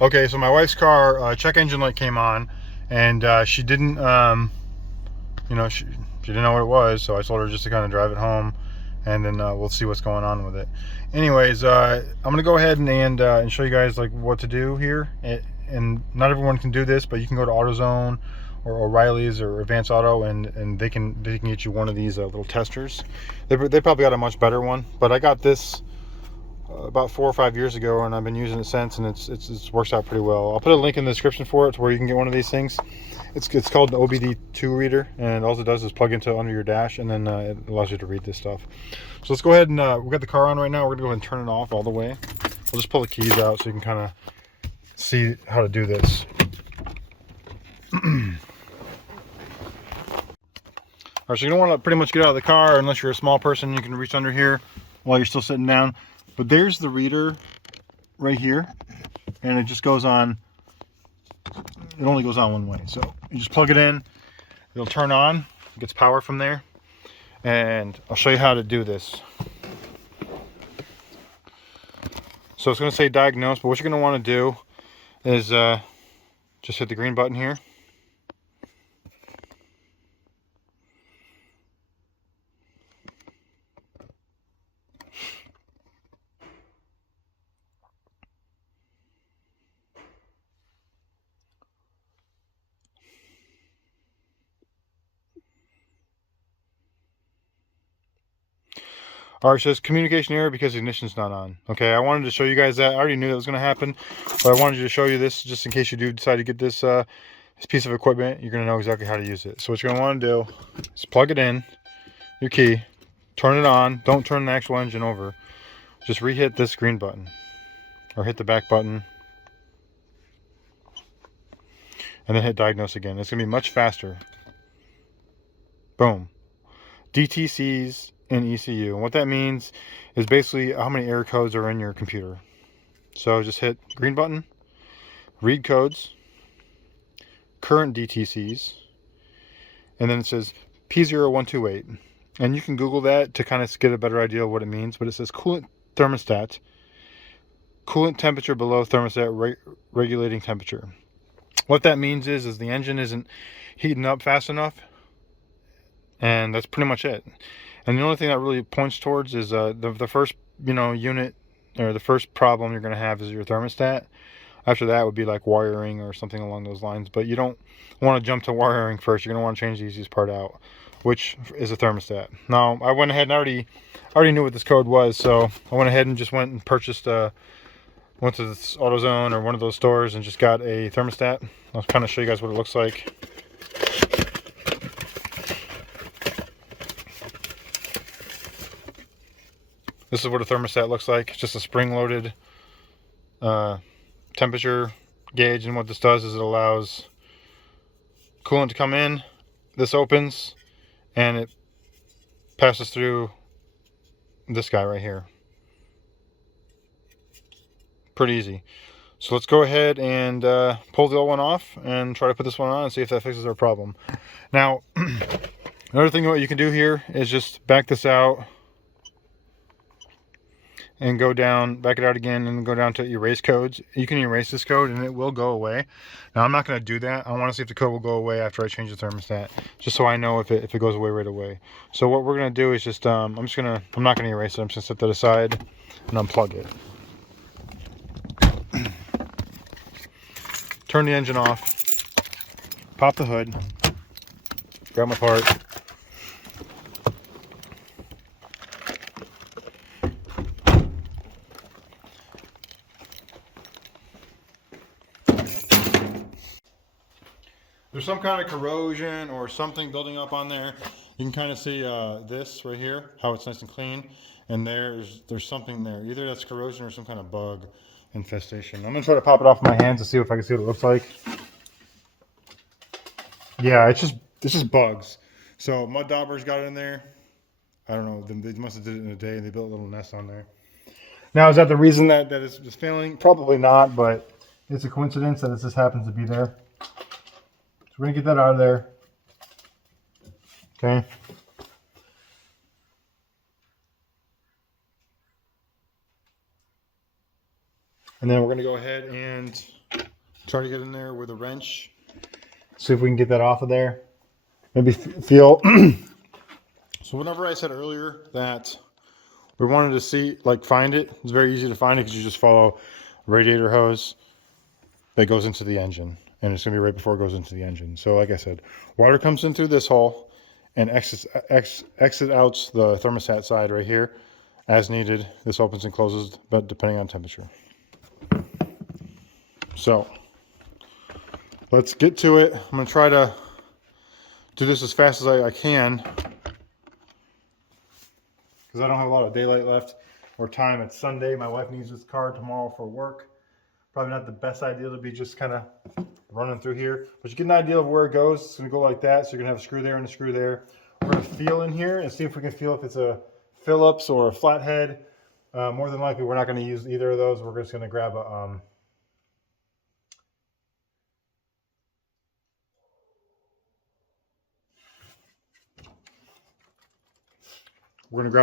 Okay, so my wife's car check engine light came on, and she didn't, you know, she didn't know what it was. So I told her just to kind of drive it home, and then we'll see what's going on with it. Anyways, I'm gonna go ahead and show you guys like what to do here. And not everyone can do this, but you can go to AutoZone or O'Reilly's or Advance Auto, and they can get you one of these little testers. They probably got a much better one, but I got this about 4 or 5 years ago, and I've been using it since, and it's works out pretty well. I'll put a link in the description for it to where you can get one of these things. It's called an OBD2 reader, and all it does is plug into under your dash, and then it allows you to read this stuff. So let's go ahead and we've got the car on right now. We're gonna go ahead and turn it off all the way. We'll just pull the keys out so you can kind of see how to do this. All right, so you don't want to pretty much get out of the car unless you're a small person. You can reach under here while you're still sitting down. But there's the reader right here, and it just goes on. It only goes on one way. So you just plug it in, it'll turn on, it gets power from there, and I'll show you how to do this. So it's going to say diagnose, but what you're going to want to do is just hit the green button here. All right, so it's communication error because the ignition's not on. Okay, I wanted to show you guys that. I already knew that was going to happen, but I wanted to show you this just in case you do decide to get this this piece of equipment. You're going to know exactly how to use it. So what you're going to want to do is plug it in, your key, turn it on. Don't turn the actual engine over. Just re-hit this green button, or hit the back button, and then hit diagnose again. It's going to be much faster. Boom. DTCs in ECU. And what that means is basically how many error codes are in your computer. So just hit green button, read codes, current DTCs, and then it says P0128. And you can Google that to kind of get a better idea of what it means, but it says coolant thermostat, coolant temperature below thermostat regulating temperature. What that means is the engine isn't heating up fast enough, and that's pretty much it. And the only thing that really points towards is the first, unit, or the first problem you're going to have is your thermostat. After that would be like wiring or something along those lines. But you don't want to jump to wiring first. You're going to want to change the easiest part out, which is a thermostat. Now, I went ahead and already knew what this code was, so I went ahead and just went and purchased went to this AutoZone or one of those stores and just got a thermostat. I'll kind of show you guys what it looks like. This is what a thermostat looks like. It's just a spring-loaded temperature gauge, and what this does is it allows coolant to come in. This opens, and it passes through this guy right here. Pretty easy. So let's go ahead and pull the old one off and try to put this one on and see if that fixes our problem. Now, another thing what you can do here is just back this out and go down, back it out again, and go down to erase codes. You can erase this code and it will go away. Now I'm not going to do that. I want to see if the code will go away after I change the thermostat, just so I know if it goes away right away. So what we're going to do is just I'm not going to erase it. I'm just going to set that aside and unplug it. Turn the engine off, pop the hood, grab my part, there's some kind of corrosion or something building up on there. You can kind of see this right here, how it's nice and clean, and there's something there. Either that's corrosion or some kind of bug infestation. I'm gonna try to pop it off my hands to see if I can see what it looks like. Yeah, it's just bugs. So mud daubers got it in there. I don't know. They must have did it in a day, and they built a little nest on there. Now, is that the reason that it's failing? Probably not, but it's a coincidence that it just happens to be there. So we're gonna get that out of there. Okay. And then we're gonna go ahead and Try to get in there with a wrench. See if we can get that off of there. Maybe feel. So whenever I said earlier that we wanted to see, like, find it, it's very easy to find it because you just follow a radiator hose that goes into the engine. And it's going to be right before it goes into the engine. So like I said, water comes in through this hole and exit out the thermostat side right here as needed. This opens and closes, but depending on temperature. So let's get to it. I'm going to try to do this as fast as I can because I don't have a lot of daylight left or time. It's Sunday. My wife needs this car tomorrow for work. Probably not the best idea to be just kind of running through here, but you get an idea of where it goes. It's going to go like that. So you're going to have a screw there and a screw there. We're going to feel in here and see if we can feel if it's a Phillips or a flathead. More than likely, we're not going to use either of those. We're just going to grab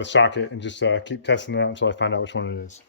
a socket and just keep testing it out until I find out which one it is.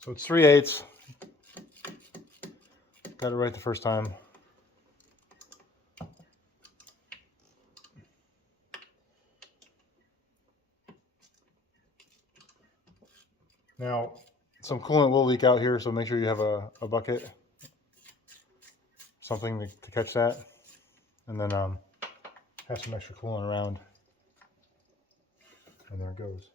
So it's 3/8. Got it right the first time. Now, some coolant will leak out here, so make sure you have a bucket, something to catch that, and then have some extra coolant around. And there it goes.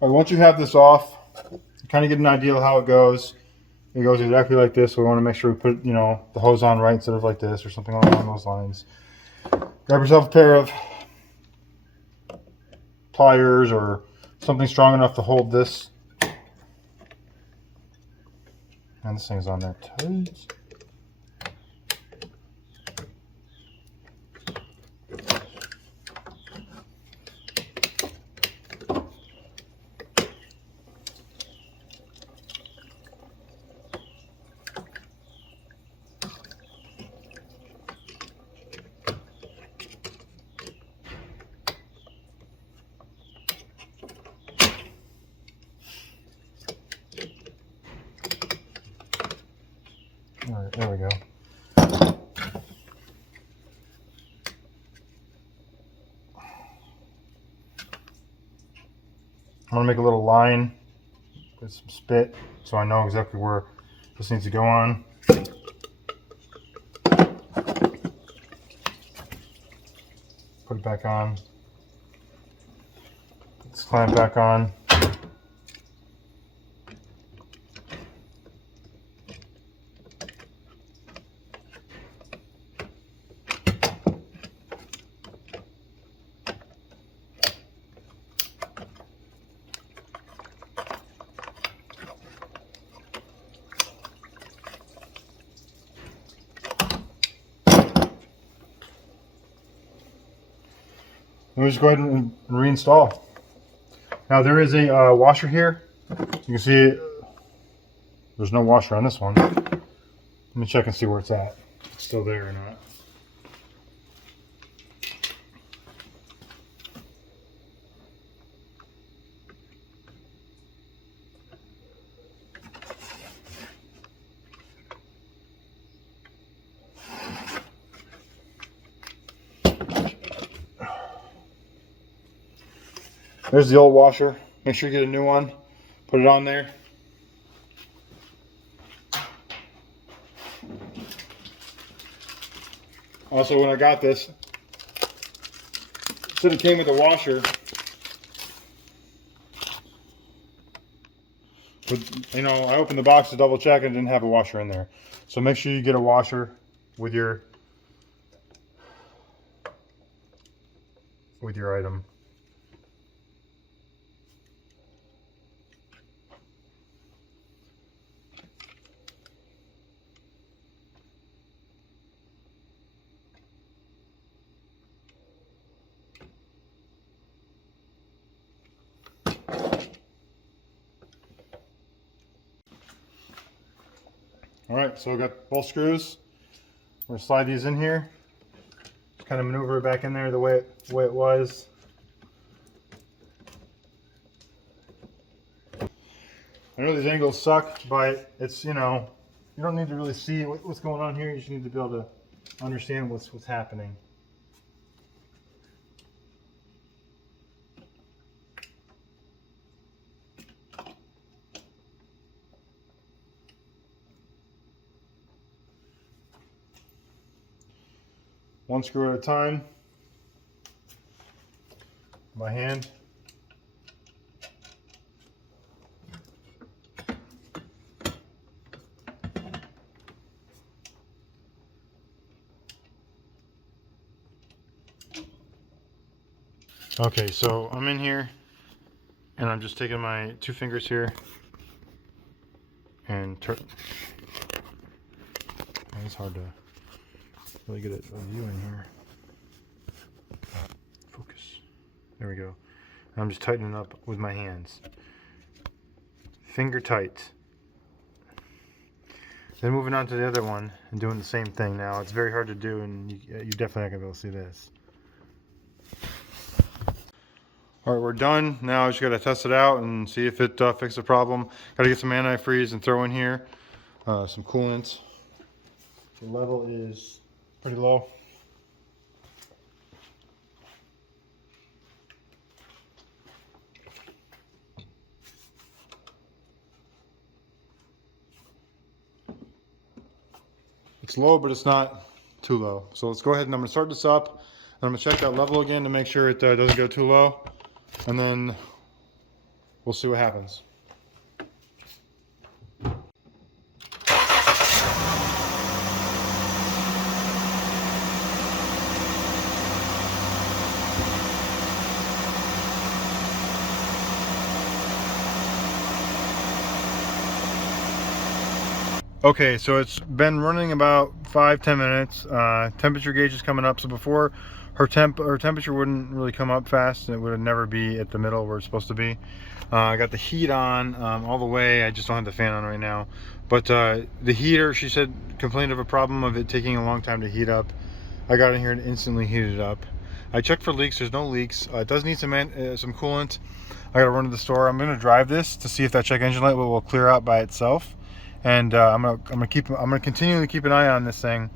All right, once you have this off, you kind of get an idea of how it goes. It goes exactly like this. So we want to make sure we put, the hose on right instead of like this or something along those lines. Grab yourself a pair of pliers or something strong enough to hold this. And this thing's on there tight. All right, there we go. I'm going to make a little line with some spit so I know exactly where this needs to go on. Put it back on. Put this clamp back on. Let me just go ahead and reinstall. Now there is a washer here. You can see there's no washer on this one. Let me check and see where it's at. If it's still there or not. There's the old washer. Make sure you get a new one. Put it on there. Also, when I got this, it said it came with a washer. But, I opened the box to double check and it didn't have a washer in there. So make sure you get a washer with your item. All right, so we got both screws. We're gonna slide these in here. Just kind of maneuver it back in there the way it was. I know these angles suck, but it's, you know, you don't need to really see what's going on here. You just need to be able to understand what's happening. One screw at a time by hand. Okay, so I'm in here and I'm just taking my 2 fingers here and turn. It's hard to really get a view in here. Focus. There we go. I'm just tightening up with my hands. Finger tight. Then moving on to the other one and doing the same thing. Now it's very hard to do, and you definitely not gonna be able to see this. All right, we're done. Now I just gotta test it out and see if it fixed the problem. Gotta get some antifreeze and throw in here some coolant. The level is pretty low. It's low, but it's not too low. So let's go ahead and I'm gonna start this up. And I'm gonna check that level again to make sure it doesn't go too low. And then we'll see what happens. Okay, so it's been running about 5-10 minutes. Temperature gauge is coming up. So before her temperature wouldn't really come up fast, and it would never be at the middle where it's supposed to be. I got the heat on all the way. I just don't have the fan on right now. But the heater, she said, complained of a problem of it taking a long time to heat up. I got in here and instantly heated up. I checked for leaks. There's no leaks. It does need some coolant. I got to run to the store. I'm going to drive this to see if that check engine light will clear out by itself. And I'm gonna continually keep an eye on this thing,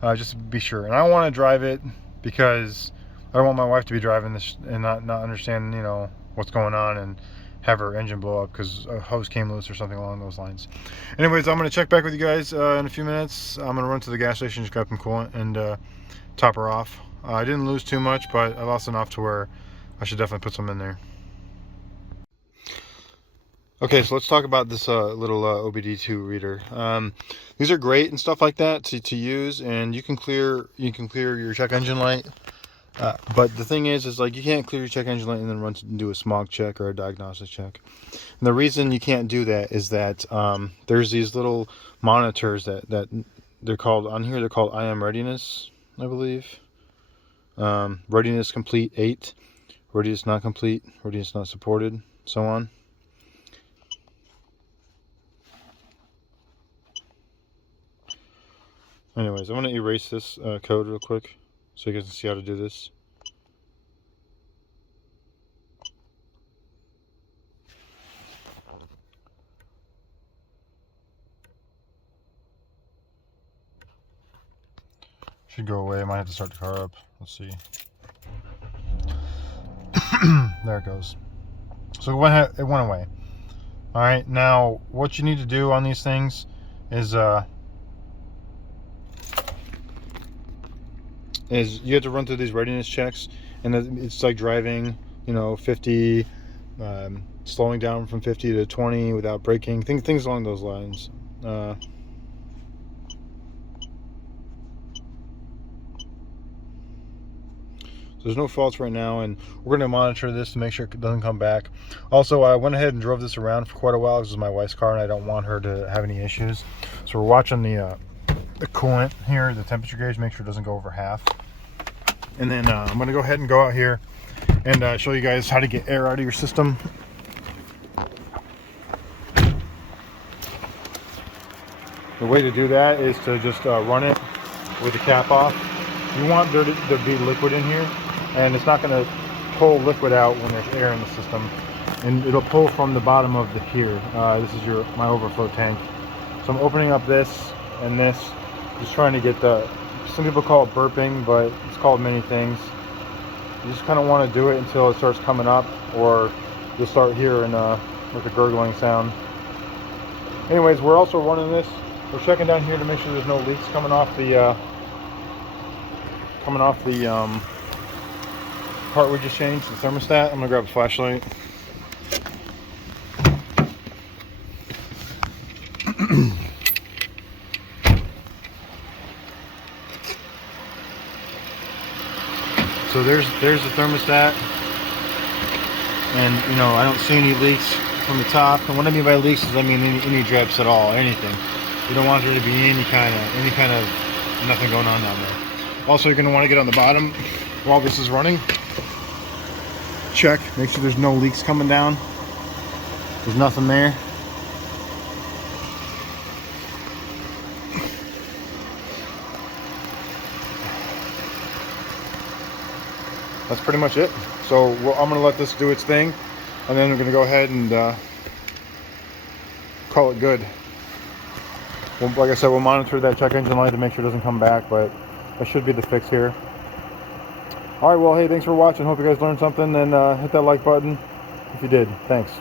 just to be sure. And I want to drive it because I don't want my wife to be driving this and not understand, you know, what's going on and have her engine blow up because a hose came loose or something along those lines. Anyways, I'm gonna check back with you guys in a few minutes. I'm gonna run to the gas station, just grab some coolant and top her off. I didn't lose too much, but I lost enough to where I should definitely put some in there. Okay, so let's talk about this little OBD2 reader. These are great and stuff like that to use, and you can clear your check engine light. But the thing is like you can't clear your check engine light and then run to do a smog check or a diagnostic check. And the reason you can't do that is that there's these little monitors that they're called on here. They're called IM readiness, I believe. Readiness complete 8, readiness not complete, readiness not supported, so on. Anyways, I'm going to erase this code real quick so you guys can see how to do this. Should go away. I might have to start the car up. Let's see. There it goes. So it went away. Alright, now what you need to do on these things is you have to run through these readiness checks, and it's like driving, you know, 50, slowing down from 50 to 20 without braking, things along those lines. So there's no faults right now, and we're going to monitor this to make sure it doesn't come back. Also, I went ahead and drove this around for quite a while. This is my wife's car, and I don't want her to have any issues. So we're watching the coolant here, the temperature gauge, make sure it doesn't go over half. And then I'm going to go ahead and go out here and show you guys how to get air out of your system. The way to do that is to just run it with the cap off. You want there to be liquid in here, and it's not going to pull liquid out when there's air in the system, and it'll pull from the bottom of the here. This is my overflow tank. So I'm opening up this and this, just trying to get the, some people call it burping, but it's called many things. You just kind of want to do it until it starts coming up, or you'll start hearing with a gurgling sound. Anyways, we're also running this. We're checking down here to make sure there's no leaks coming off the part we just changed, the thermostat. I'm gonna grab a flashlight. So there's the thermostat, and you know, I don't see any leaks from the top. And what I mean by leaks is I mean any drips at all, anything. You don't want there to be any kind of nothing going on down there. Also, you're going to want to get on the bottom while this is running. Check, make sure there's no leaks coming down. There's nothing there. That's pretty much it. So I'm going to let this do its thing, and then we're going to go ahead and call it good. Well, like I said, we'll monitor that check engine light to make sure it doesn't come back, but that should be the fix here. Alright, well, hey, thanks for watching. Hope you guys learned something, and hit that like button if you did. Thanks.